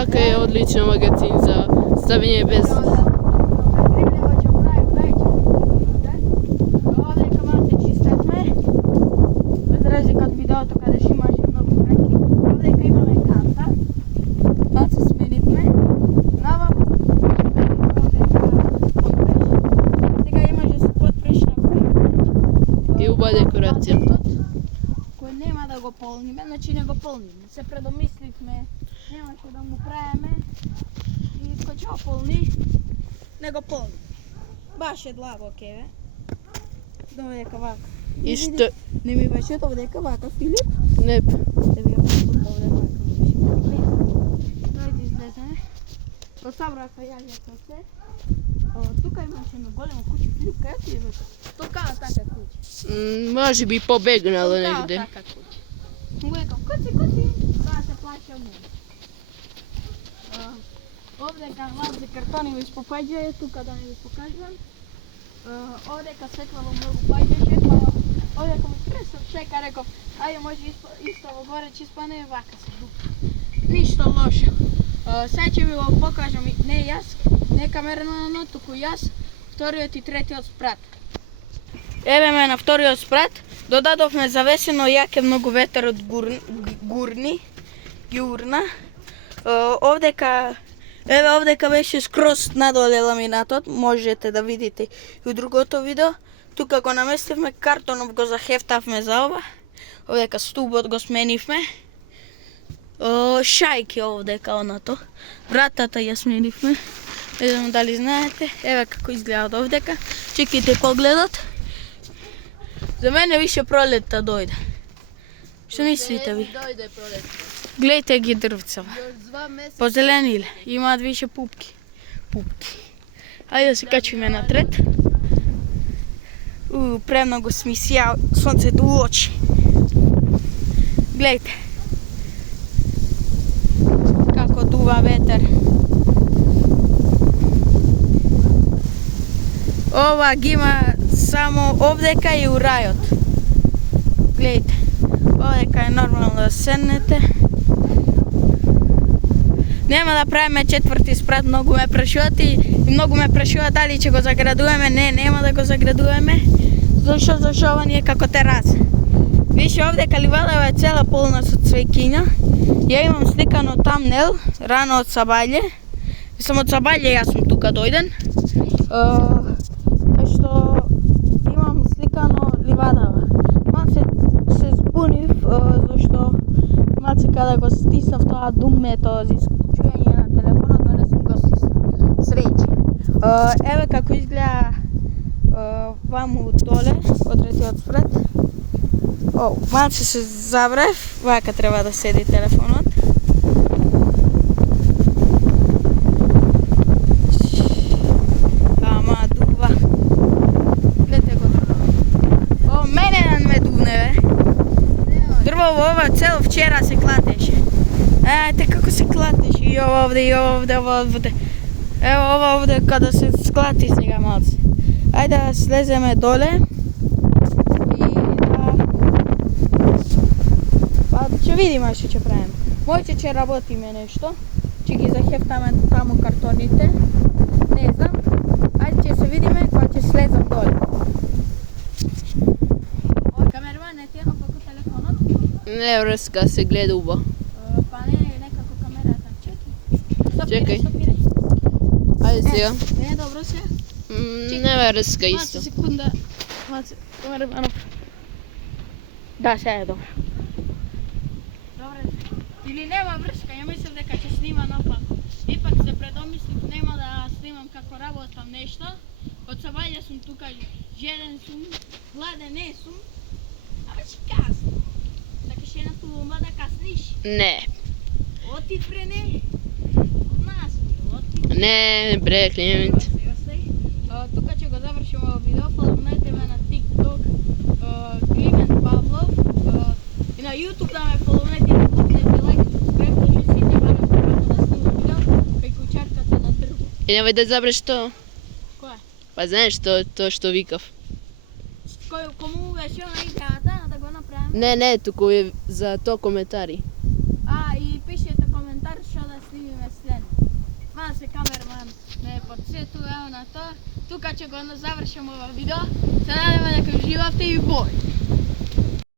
Така е одличен магазин за ставење без... И убава декорација. Кој нема да го полниме, значи не го полниме. Се предомисливме, немаше да му правиме и кој ќе го полни, не го полни. Баш е длабо кеве. Довека вака. И што... Не ми беше довека вака, Филип? Не. Да ви го довека вака. Дојди излеземе. Го сабраха јаѓето се. Тука имаше едно големо куќе, Филип, кај ти е века? Токава така куќе. Може би побегнало негде. Токава така куќе. Му викам, куци, да се плаќа му. Овдека лази картони ви спопаѓаја, тука да не ви покажувам. Овдека секвало многу паѓаше, па овдека ми пресам шека, реков, ајде може исто во горе че испане, вака се дупа. Ништо лошо. Сега ќе ви го покажам, не јас, не камерманот, туку јас, вториот и третиот спрат. Еве ме на вториот спрат, додадовме завесено, јак е многу ветер од јурна. Овдека беше скроз надоле ламинатот, можете да видите и у другото видео. Тука го наместивме, картонов го захефтавме за ова. Овдека стубот го сменивме. Шајки овдека онато. Вратата ја сменивме. Не знам дали знаете. Еве како изгледа овдека. Чекайте погледот. За мене више пролетта дојде. Што мислите ви? Дојде пролет. Гледайте ги дрвцава. Позелениле, имаат више пупки. Ајде да се качиме на трет. Премногу сми сија сонцето у очи. Гледайте. Како дува ветер. Ова ги има само овдека и у рајот. Гледайте. Овдека е нормално да седнете. Нема да правиме четврти спрат, многу ме прашуват и многу ме прашуват дали ќе го заградуваме. Не, нема да го заградуваме. Зашо ова ни е како тераса. Више овдека ливадава е цела полна со цвеќиња. Ја имам сликано тамнел, рано од Сабајле. Сам од Сабајле, јас сум тука дојден. Што имам сликано ливадава. Малце се збунив, зашто малце када го стиснав тоа думето за исклучување на телефонот, но не сум го стиснав. Среќа. Еве како изгледа ваму доле, од третиот спрат. Малце се забрав, вака треба да седи телефонот. Ама дува. Гледате го дрво. Мене ме дувне, бе. Дрво ова цело вчера се клатеше. Ајте како се клатеше и ова овде. Ево ова овде када се склати сега малце. Ајде да слеземе доле. Ќе видиме што ќе правиме. Мојќе ќе работиме нешто. Ќе ги захефтаме таму картоните. Не знам. Ајде ќе се видиме кога ќе слезам доле. Камерман не ти е како телефонот? Не врска, се гледа убаво. Па не, некако камерата. Чекај. Ајде сега. Не е добро сега? Не врска исто. Малце секунда. Камерманов. Да, сега е добро. Или нема вршка, ја мислев дека ќе снима напако. Ипак се предомислив, нема да снимам како работам нешто. Од Сабајле сум тука, жеден сум, гладен не сум. Ама ќе каснам. Така ще на тулума да касниш? Не. Оти бре не. Нас оти. Не, бре, Климент. Тука ќе го завршим ово видео, фоловнете ме на TikTok, Климент Павлов. И на YouTube да ме фоловнете, да пукнете лайк, subscribe, да ще сите барам когато да снимам видео, кај кучарката на дрво. И немој да забреш тоа. Кој? Па знаеш тоа што викав. Кому беше она идејата да го направим? Не, туку е за тоа коментари. И пишете коментар што да снимиме надева се камерман ме подсетува ево на тоа. Тука ќе го завршиме ова видео. Се надевам дека уживавте и бој.